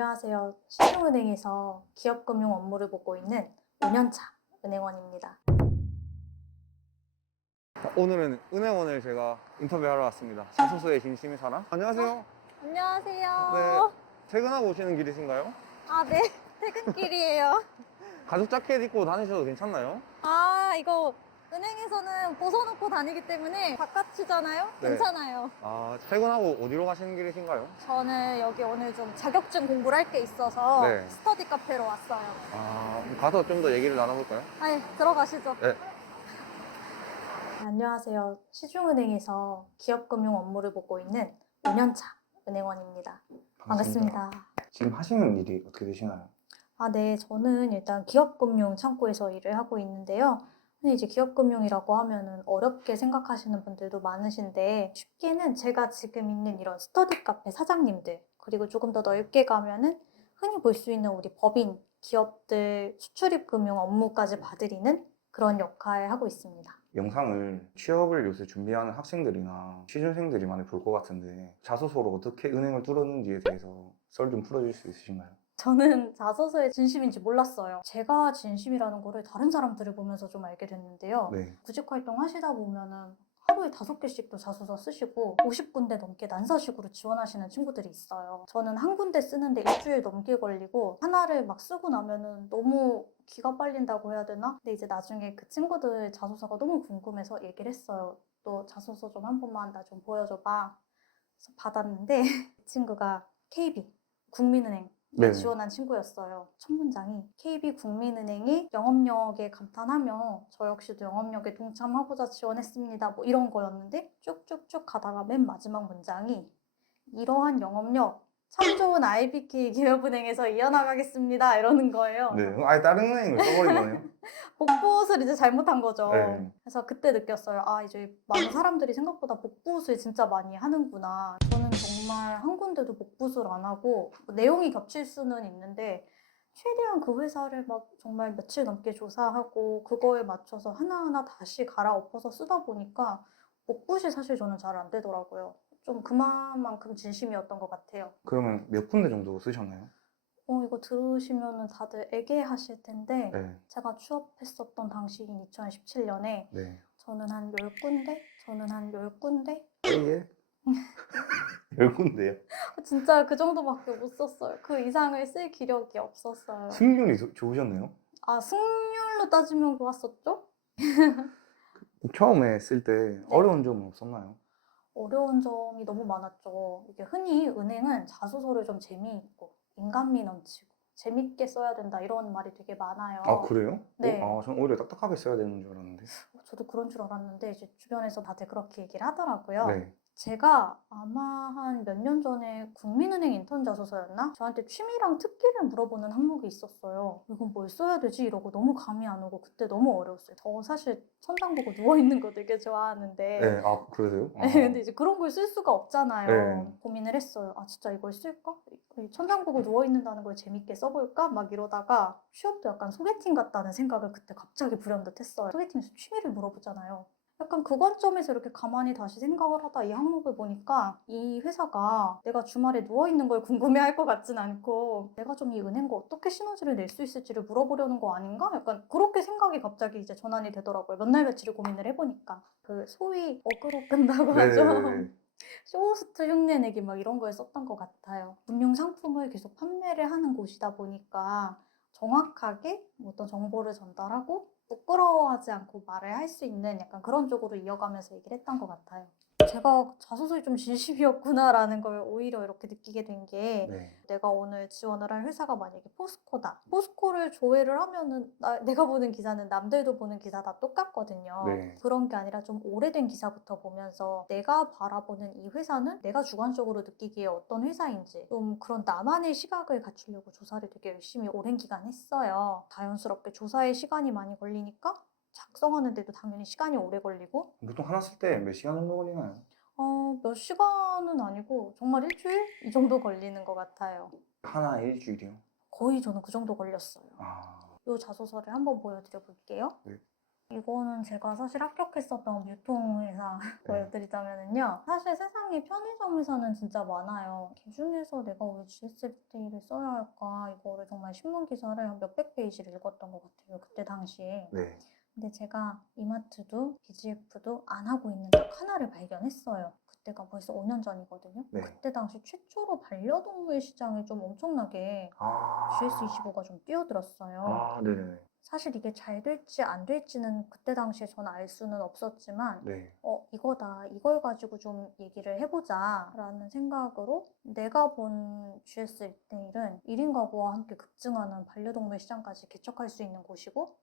안녕하세요. 신용은행에서 기업금융 업무를 보고 있는 5년차 은행원입니다. 오늘은 은행원을 제가 인터뷰하러 왔습니다. 자소서의 진심이 사람? 안녕하세요. 안녕하세요. 네, 퇴근하고 오시는 길이신가요? 네. 퇴근길이에요. 가죽 자켓 입고 다니셔도 괜찮나요? 이거 은행에서는 벗어놓고 다니기 때문에 바깥이잖아요? 네. 괜찮아요. 퇴근하고 어디로 가시는 길이신가요? 저는 여기 오늘 좀 자격증 공부를 할 게 있어서 네. 스터디 카페로 왔어요. 가서 좀 더 얘기를 나눠볼까요? 들어가시죠. 네. 안녕하세요. 시중은행에서 기업금융 업무를 보고 있는 5년차 은행원입니다. 반갑습니다. 지금 하시는 일이 어떻게 되시나요? 네. 저는 일단 기업금융 창구에서 일을 하고 있는데요. 근데 이제 기업금융이라고 하면은 어렵게 생각하시는 분들도 많으신데, 쉽게는 제가 지금 있는 이런 스터디 카페 사장님들, 그리고 조금 더 넓게 가면은 흔히 볼 수 있는 우리 법인, 기업들 수출입 금융 업무까지 봐드리는 그런 역할을 하고 있습니다. 영상을 취업을 요새 준비하는 학생들이나 취준생들이 많이 볼 것 같은데 자소서로 어떻게 은행을 뚫었는지에 대해서 썰 좀 풀어줄 수 있으신가요? 저는 자소서의 진심인지 몰랐어요. 제가 진심이라는 거를 다른 사람들을 보면서 좀 알게 됐는데요. 네. 구직 활동 하시다 보면은 하루에 5개씩도 자소서 쓰시고 50군데 넘게 난사식으로 지원하시는 친구들이 있어요. 저는 한 군데 쓰는데 일주일 넘게 걸리고 하나를 막 쓰고 나면은 너무 기가 빨린다고 해야 되나? 근데 이제 나중에 그 친구들 자소서가 너무 궁금해서 얘기를 했어요. 너 자소서 좀 한 번만 나 좀 보여줘봐. 그래서 받았는데 그 친구가 KB, 국민은행 네. 지원한 친구였어요. 첫 문장이 KB국민은행이 영업력에 감탄하며 저 역시도 영업력에 동참하고자 지원했습니다. 뭐 이런 거였는데 쭉쭉쭉 가다가 맨 마지막 문장이 이러한 영업력 참 좋은 IBK 기업은행에서 이어나가겠습니다. 이러는 거예요. 네. 아예 다른 은행을 써버린 거네요. 복부옷을 이제 잘못한 거죠. 네. 그래서 그때 느꼈어요. 이제 많은 사람들이 생각보다 복부옷을 진짜 많이 하는구나. 저는 정말 한 군데도 복부옷을 안 하고 내용이 겹칠 수는 있는데 최대한 그 회사를 막 정말 며칠 넘게 조사하고 그거에 맞춰서 하나하나 다시 갈아엎어서 쓰다 보니까 복부옷이 사실 저는 잘 안 되더라고요. 좀 그만큼 진심이었던 것 같아요. 그러면 몇 군데 정도 쓰셨나요? 이거 들으시면은 다들 애계하실 텐데 네. 제가 취업했었던 당시인 2017년에 네. 저는 한 10군데? 저는 한 10군데? 예? 열 군데요? 진짜 그 정도밖에 못 썼어요. 그 이상을 쓸 기력이 없었어요. 승률이 좋으셨네요? 승률로 따지면 좋았었죠? 처음에 쓸 때 어려운 점은 없었나요? 어려운 점이 너무 많았죠. 이게 흔히 은행은 자소서를 좀 재미있고 인간미 넘치고 재밌게 써야 된다 이런 말이 되게 많아요. 그래요? 네. 전 오히려 딱딱하게 써야 되는 줄 알았는데. 저도 그런 줄 알았는데 이제 주변에서 다들 그렇게 얘기를 하더라고요. 네. 제가 아마 한 몇 년 전에 국민은행 인턴 자소서였나? 저한테 취미랑 특기를 물어보는 항목이 있었어요. 이건 뭘 써야 되지? 이러고 너무 감이 안 오고 그때 너무 어려웠어요. 저 사실 천장 보고 누워있는 거 되게 좋아하는데 네. 그러세요? 근데 이제 그런 걸 쓸 수가 없잖아요. 네. 고민을 했어요. 진짜 이걸 쓸까? 이 천장 보고 누워있는다는 걸 재밌게 써볼까? 막 이러다가 취업도 약간 소개팅 같다는 생각을 그때 갑자기 불현듯 했어요. 소개팅에서 취미를 물어보잖아요. 약간 그 관점에서 이렇게 가만히 다시 생각을 하다 이 항목을 보니까 이 회사가 내가 주말에 누워있는 걸 궁금해할 것 같진 않고 내가 좀 이 은행과 어떻게 시너지를 낼 수 있을지를 물어보려는 거 아닌가? 약간 그렇게 생각이 갑자기 이제 전환이 되더라고요. 몇 날 며칠을 고민을 해보니까. 그 소위 어그로 끈다고 하죠. 네. 쇼호스트 흉내내기 막 이런 거에 썼던 것 같아요. 금융 상품을 계속 판매를 하는 곳이다 보니까 정확하게 어떤 정보를 전달하고 부끄러워하지 않고 말을 할 수 있는 약간 그런 쪽으로 이어가면서 얘기를 했던 것 같아요. 제가 자소서에 좀 진심이었구나라는 걸 오히려 이렇게 느끼게 된 게 네. 내가 오늘 지원을 할 회사가 만약에 포스코다. 포스코를 조회를 하면은 내가 보는 기사는 남들도 보는 기사 다 똑같거든요. 네. 그런 게 아니라 좀 오래된 기사부터 보면서 내가 바라보는 이 회사는 내가 주관적으로 느끼기에 어떤 회사인지 좀 그런 나만의 시각을 갖추려고 조사를 되게 열심히 오랜 기간 했어요. 자연스럽게 조사에 시간이 많이 걸리니까 작성하는데도 당연히 시간이 오래 걸리고 보통 하나 쓸 때 몇 시간 정도 걸리나요? 몇 시간은 아니고 정말 일주일? 이 정도 걸리는 것 같아요. 하나 일주일이요? 거의 저는 그 정도 걸렸어요. 아, 이 자소서를 한번 보여드려 볼게요. 네. 이거는 제가 사실 합격했었던 유통회사 보여드리자면요. 사실 세상에 편의점 회사는 진짜 많아요. 그 중에서 내가 왜 GSFD를 써야 할까? 이거를 정말 신문 기사를 한 몇백 페이지를 읽었던 것 같아요. 그때 당시에. 네. 근데 제가 이마트도 BGF도 안 하고 있는 딱 하나를 발견했어요. 그때가 벌써 5년 전이거든요. 네. 그때 당시 최초로 반려동물 시장에 좀 엄청나게 아. GS25가 좀 뛰어들었어요. 아, 네네네. 사실 이게 잘 될지 안 될지는 그때 당시에 저는 알 수는 없었지만 네. 이거다. 이걸 가지고 좀 얘기를 해보자 라는 생각으로 내가 본 GS 리테일은 1인 가구와 함께 급증하는 반려동물 시장까지 개척할 수 있는 곳이고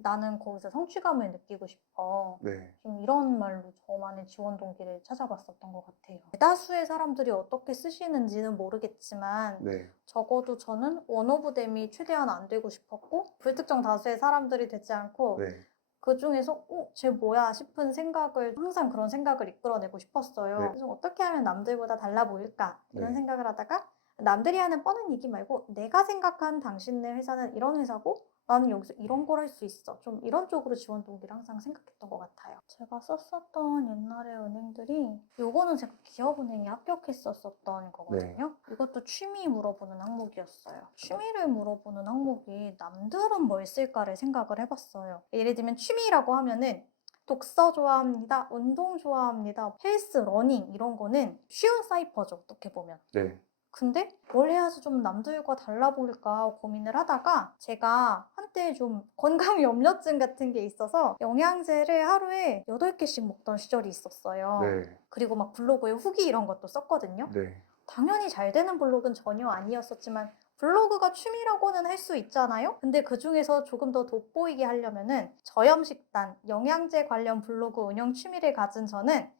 나는 거기서 성취감을 느끼고 싶어. 네. 좀 이런 말로 저만의 지원 동기를 찾아봤었던 것 같아요. 대다수의 사람들이 어떻게 쓰시는지는 모르겠지만 네. 적어도 저는 원오브댐이 최대한 안 되고 싶었고 불특정 다수의 사람들이 되지 않고 네. 그 중에서 쟤 뭐야 싶은 생각을 항상 그런 생각을 이끌어내고 싶었어요. 네. 그래서 어떻게 하면 남들보다 달라 보일까 이런 네. 생각을 하다가 남들이 하는 뻔한 얘기 말고 내가 생각한 당신네 회사는 이런 회사고 나는 여기서 이런 걸 할 수 있어. 좀 이런 쪽으로 지원 동기를 항상 생각했던 것 같아요. 제가 썼었던 옛날의 은행들이 요거는 제가 기업은행에 합격했었던 거거든요. 이것도 취미 물어보는 항목이었어요. 취미를 물어보는 항목이 남들은 뭘 쓸까를 생각을 해봤어요. 예를 들면 취미라고 하면은 독서 좋아합니다. 운동 좋아합니다. 헬스, 러닝 이런 거는 쉬운 사이퍼죠. 어떻게 보면. 네. 근데 뭘 해야지 좀 남들과 달라 보일까 고민을 하다가 제가 한때 좀 건강 염려증 같은 게 있어서 영양제를 하루에 8개씩 먹던 시절이 있었어요. 네. 그리고 막 블로그에 후기 이런 것도 썼거든요. 네. 당연히 잘 되는 블로그는 전혀 아니었었지만 블로그가 취미라고는 할 수 있잖아요? 근데 그 중에서 조금 더 돋보이게 하려면은 저염식단, 영양제 관련 블로그 운영 취미를 가진 저는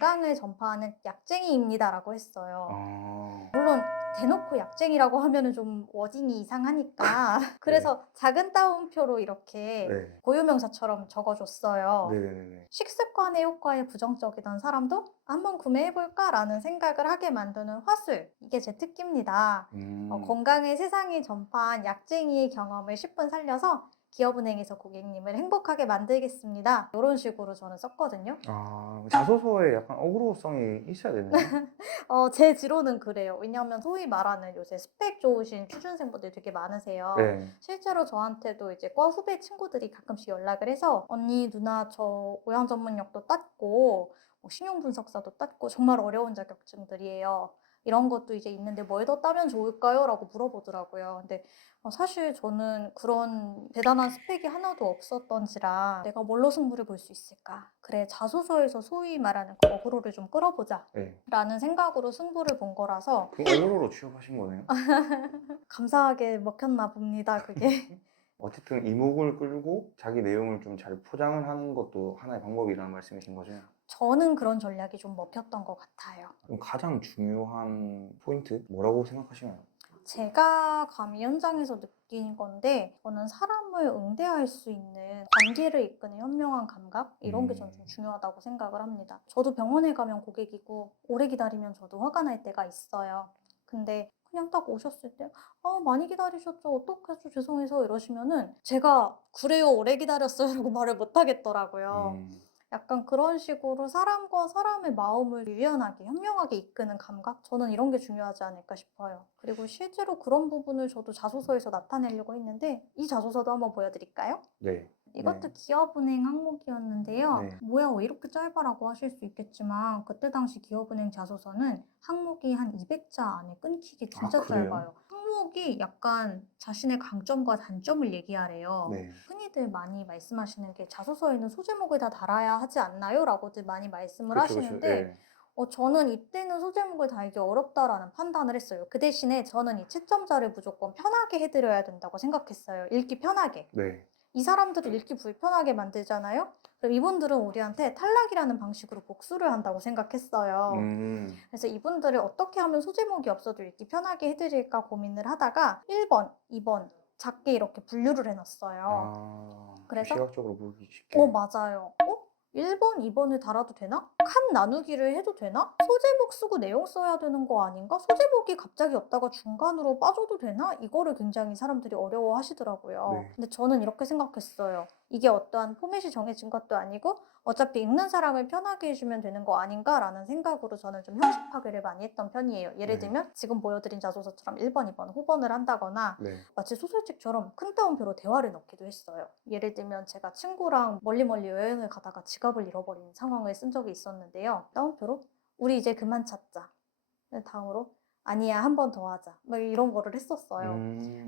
건강을 전파하는 약쟁이입니다라고 했어요. 아. 물론 대놓고 약쟁이라고 하면은 좀 워딩이 이상하니까 그래서 작은 따옴표로 이렇게 네. 고유명사처럼 적어줬어요. 네네네. 식습관의 효과에 부정적이던 사람도 한번 구매해볼까라는 생각을 하게 만드는 화술. 이게 제 특기입니다. 건강을 세상에 전파한 약쟁이의 경험을 10분 살려서 기업은행에서 고객님을 행복하게 만들겠습니다. 이런 식으로 저는 썼거든요. 아, 자소서에 약간 어그로성이 있어야 되네요. 제 지로는 그래요. 왜냐하면 소위 말하는 요새 스펙 좋으신 취준생분들이 되게 많으세요. 네. 실제로 저한테도 이제 과 후배 친구들이 가끔씩 연락을 해서 언니, 누나 저 오양 전문역도 땄고 뭐 신용분석사도 땄고 정말 어려운 자격증들이에요. 이런 것도 이제 있는데 뭘 더 따면 좋을까요? 라고 물어보더라고요. 근데 사실 저는 그런 대단한 스펙이 하나도 없었던지라 내가 뭘로 승부를 볼 수 있을까? 그래, 자소서에서 소위 말하는 그 어그로를 좀 끌어보자. 네. 라는 생각으로 승부를 본 거라서 그 어그로로 취업하신 거네요. 감사하게 먹혔나 봅니다, 그게. 어쨌든 이목을 끌고 자기 내용을 좀 잘 포장을 하는 것도 하나의 방법이라는 말씀이신 거죠? 저는 그런 전략이 좀 먹혔던 것 같아요. 그럼 가장 중요한 포인트 뭐라고 생각하시나요? 제가 감히 현장에서 느낀 건데 저는 사람을 응대할 수 있는 관계를 이끄는 현명한 감각 이런 게 저는 좀 중요하다고 생각을 합니다. 저도 병원에 가면 고객이고 오래 기다리면 저도 화가 날 때가 있어요. 근데 그냥 딱 오셨을 때 많이 기다리셨죠? 어떡하죠? 죄송해서 이러시면은 제가 그래요 오래 기다렸어요 라고 말을 못 하겠더라고요. 약간 그런 식으로 사람과 사람의 마음을 유연하게, 현명하게 이끄는 감각? 저는 이런 게 중요하지 않을까 싶어요. 그리고 실제로 그런 부분을 저도 자소서에서 나타내려고 했는데 이 자소서도 한번 보여드릴까요? 네. 이것도 네. 기업은행 항목이었는데요. 네. 뭐야 왜 이렇게 짧아라고 하실 수 있겠지만 그때 당시 기업은행 자소서는 항목이 한 200자 안에 끊기기 진짜 그래요? 짧아요. 항목이 약간 자신의 강점과 단점을 얘기하래요. 네. 흔히들 많이 말씀하시는 게 자소서에는 소제목을 다 달아야 하지 않나요? 라고들 많이 말씀을 그렇죠, 하시는데 그렇죠. 네. 저는 이때는 소제목을 달기 어렵다라는 판단을 했어요. 그 대신에 저는 이 채점자를 무조건 편하게 해드려야 된다고 생각했어요. 읽기 편하게. 네. 이 사람들을 읽기 불편하게 만들잖아요? 그럼 이분들은 우리한테 탈락이라는 방식으로 복수를 한다고 생각했어요. 그래서 이분들을 어떻게 하면 소제목이 없어도 읽기 편하게 해드릴까 고민을 하다가 1번, 2번 작게 이렇게 분류를 해놨어요. 좀 그래서 시각적으로 보기 쉽게. 맞아요. 1번, 2번을 달아도 되나? 칸 나누기를 해도 되나? 소제목 쓰고 내용 써야 되는 거 아닌가? 소제목이 갑자기 없다가 중간으로 빠져도 되나? 이거를 굉장히 사람들이 어려워 하시더라고요. 네. 근데 저는 이렇게 생각했어요. 이게 어떠한 포맷이 정해진 것도 아니고 어차피 읽는 사람을 편하게 해주면 되는 거 아닌가라는 생각으로 저는 좀 형식 파괴를 많이 했던 편이에요. 예를 네. 들면 지금 보여드린 자소서처럼 1번, 2번 호번을 한다거나 네. 마치 소설책처럼 큰 따옴표로 대화를 넣기도 했어요. 예를 들면 제가 친구랑 멀리 여행을 가다가 지갑을 잃어버린 상황을 쓴 적이 있었는데요. 따옴표로 우리 이제 그만 찾자. 다음으로 아니야 한 번 더 하자. 막 이런 거를 했었어요.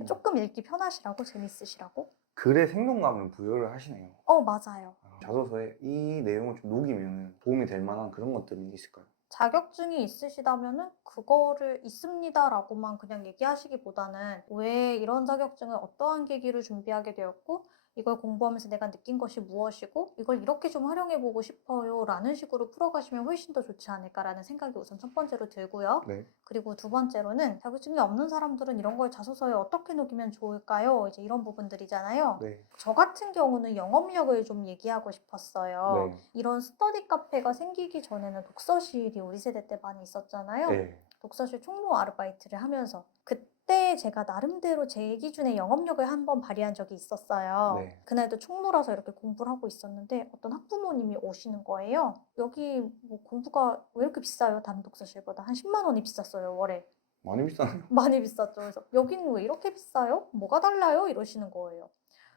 조금 읽기 편하시라고 재밌으시라고. 글의 생동감을 부여를 하시네요. 맞아요. 자소서에 이 내용을 좀 녹이면 도움이 될 만한 그런 것들이 있을까요? 자격증이 있으시다면은 그거를 있습니다라고만 그냥 얘기하시기보다는 왜 이런 자격증을 어떠한 계기로 준비하게 되었고 이걸 공부하면서 내가 느낀 것이 무엇이고 이걸 이렇게 좀 활용해보고 싶어요 라는 식으로 풀어가시면 훨씬 더 좋지 않을까라는 생각이 우선 첫 번째로 들고요. 네. 그리고 두 번째로는 자격증이 없는 사람들은 이런 걸 자소서에 어떻게 녹이면 좋을까요? 이제 이런 부분들이잖아요. 네. 저 같은 경우는 영업력을 좀 얘기하고 싶었어요. 네. 이런 스터디 카페가 생기기 전에는 독서실이 우리 세대 때 많이 있었잖아요. 네. 독서실 총무 아르바이트를 하면서 그때 제가 나름대로 제 기준의 영업력을 한번 발휘한 적이 있었어요. 네. 그날도 총무라서 이렇게 공부를 하고 있었는데 어떤 학부모님이 오시는 거예요. 여기 뭐 공부가 왜 이렇게 비싸요? 다른 독서실보다 한 10만 원이 비쌌어요, 월에. 많이 비싸네요. 많이 비쌌죠. 그래서 여기는 왜 이렇게 비싸요? 뭐가 달라요? 이러시는 거예요.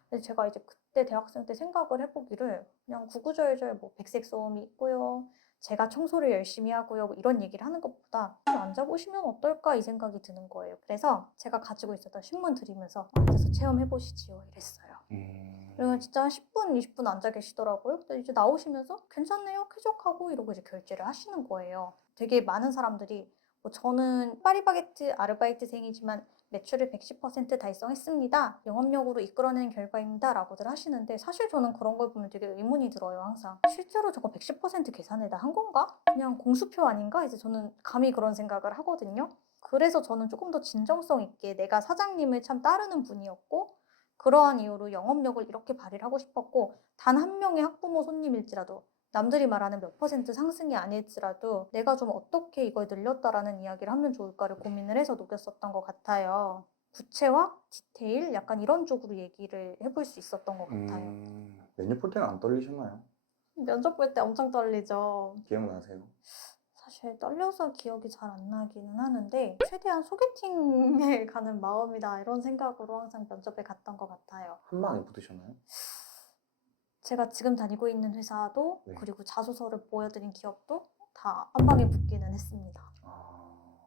근데 제가 이제 그때 대학생 때 생각을 해보기를 그냥 구구절절 뭐 백색 소음이 있고요. 제가 청소를 열심히 하고요. 뭐 이런 얘기를 하는 것보다 좀 앉아보시면 어떨까 이 생각이 드는 거예요. 그래서 제가 가지고 있었던 신문 드리면서 앉아서 체험해보시지요 이랬어요. 그리고 진짜 한 10분, 20분 앉아 계시더라고요. 근데 이제 나오시면서 괜찮네요, 쾌적하고 이러고 이제 결제를 하시는 거예요. 되게 많은 사람들이 뭐 저는 파리바게트 아르바이트생이지만 매출을 110% 달성했습니다. 영업력으로 이끌어낸 결과입니다. 라고들 하시는데 사실 저는 그런 걸 보면 되게 의문이 들어요. 항상 실제로 저거 110% 계산을 다 한 건가? 그냥 공수표 아닌가? 이제 저는 감히 그런 생각을 하거든요. 그래서 저는 조금 더 진정성 있게 내가 사장님을 참 따르는 분이었고 그러한 이유로 영업력을 이렇게 발휘를 하고 싶었고 단 한 명의 학부모 손님일지라도 남들이 말하는 몇 퍼센트 상승이 아닐지라도 내가 좀 어떻게 이걸 늘렸다라는 이야기를 하면 좋을까를 고민을 해서 녹였었던 것 같아요. 구체화, 디테일, 약간 이런 쪽으로 얘기를 해볼 수 있었던 것 같아요. 메뉴 볼 때는 안 떨리셨나요? 면접 볼 때 엄청 떨리죠. 기억나세요? 사실 떨려서 기억이 잘 안 나기는 하는데 최대한 소개팅에 가는 마음이다 이런 생각으로 항상 면접에 갔던 것 같아요. 한 방에 붙으셨나요? 제가 지금 다니고 있는 회사도 네. 그리고 자소서를 보여드린 기업도 다 한 방에 붙기는 했습니다.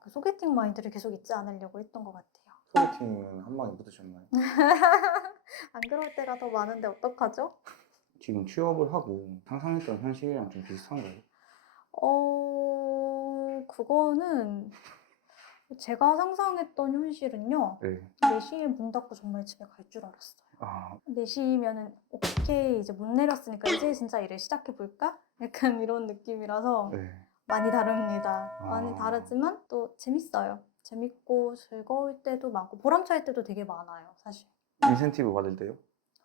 그 소개팅 마인드를 계속 잊지 않으려고 했던 것 같아요. 소개팅은 한 방에 붙으셨나요? 안 그럴 때가 더 많은데 어떡하죠? 지금 취업을 하고 상상했던 현실이랑 좀 비슷한가요? 그거는 제가 상상했던 현실은요. 네. 4시에 문 닫고 정말 집에 갈 줄 알았어요. 4시면은 오케이 이제 문 내렸으니까 이제 진짜 일을 시작해 볼까? 약간 이런 느낌이라서 네. 많이 다릅니다. 많이 아. 다르지만 또 재밌어요. 재밌고 즐거울 때도 많고 보람찰 때도 되게 많아요, 사실. 인센티브 받을 때요?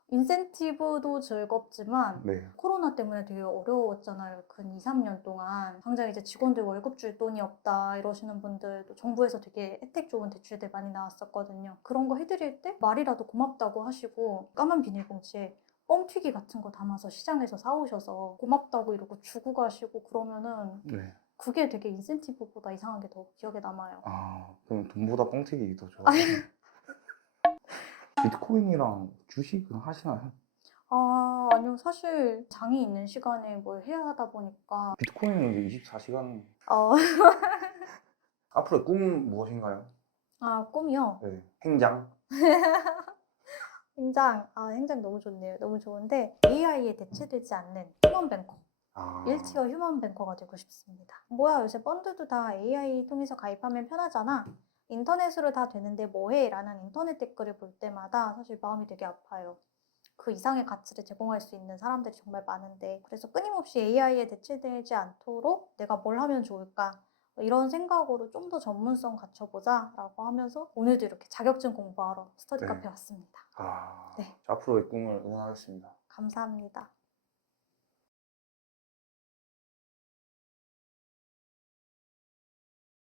인센티브도 즐겁지만 네. 코로나 때문에 되게 어려웠잖아요. 근 2, 3년 동안. 당장 이제 직원들 월급 줄 돈이 없다 이러시는 분들 또 정부에서 되게 혜택 좋은 대출들 많이 나왔었거든요. 그런 거 해드릴 때 말이라도 고맙다고 하시고 까만 비닐봉지에 뻥튀기 같은 거 담아서 시장에서 사오셔서 고맙다고 이러고 주고 가시고 그러면은 네. 그게 되게 인센티브보다 이상한 게 더 기억에 남아요. 그럼 돈보다 뻥튀기 더 좋아요. 비트코인이랑 주식은 하시나요? 아니요. 사실 장이 있는 시간에 뭘 해야 하다 보니까 비트코인은 이제 24시간. 어, 앞으로의 꿈은 무엇인가요? 꿈이요. 네. 행장? 행장 너무 좋네요. 너무 좋은데 AI에 대체되지 않는 휴먼 뱅커. 일치어 휴먼 뱅커가 되고 싶습니다. 뭐야 요새 펀드도 다 AI 통해서 가입하면 편하잖아. 인터넷으로 다 되는데 뭐해? 라는 인터넷 댓글을 볼 때마다 사실 마음이 되게 아파요. 그 이상의 가치를 제공할 수 있는 사람들이 정말 많은데 그래서 끊임없이 AI에 대체되지 않도록 내가 뭘 하면 좋을까? 이런 생각으로 좀 더 전문성 갖춰보자 라고 하면서 오늘도 이렇게 자격증 공부하러 스터디 네. 카페 왔습니다. 네. 앞으로의 꿈을 응원하겠습니다. 감사합니다.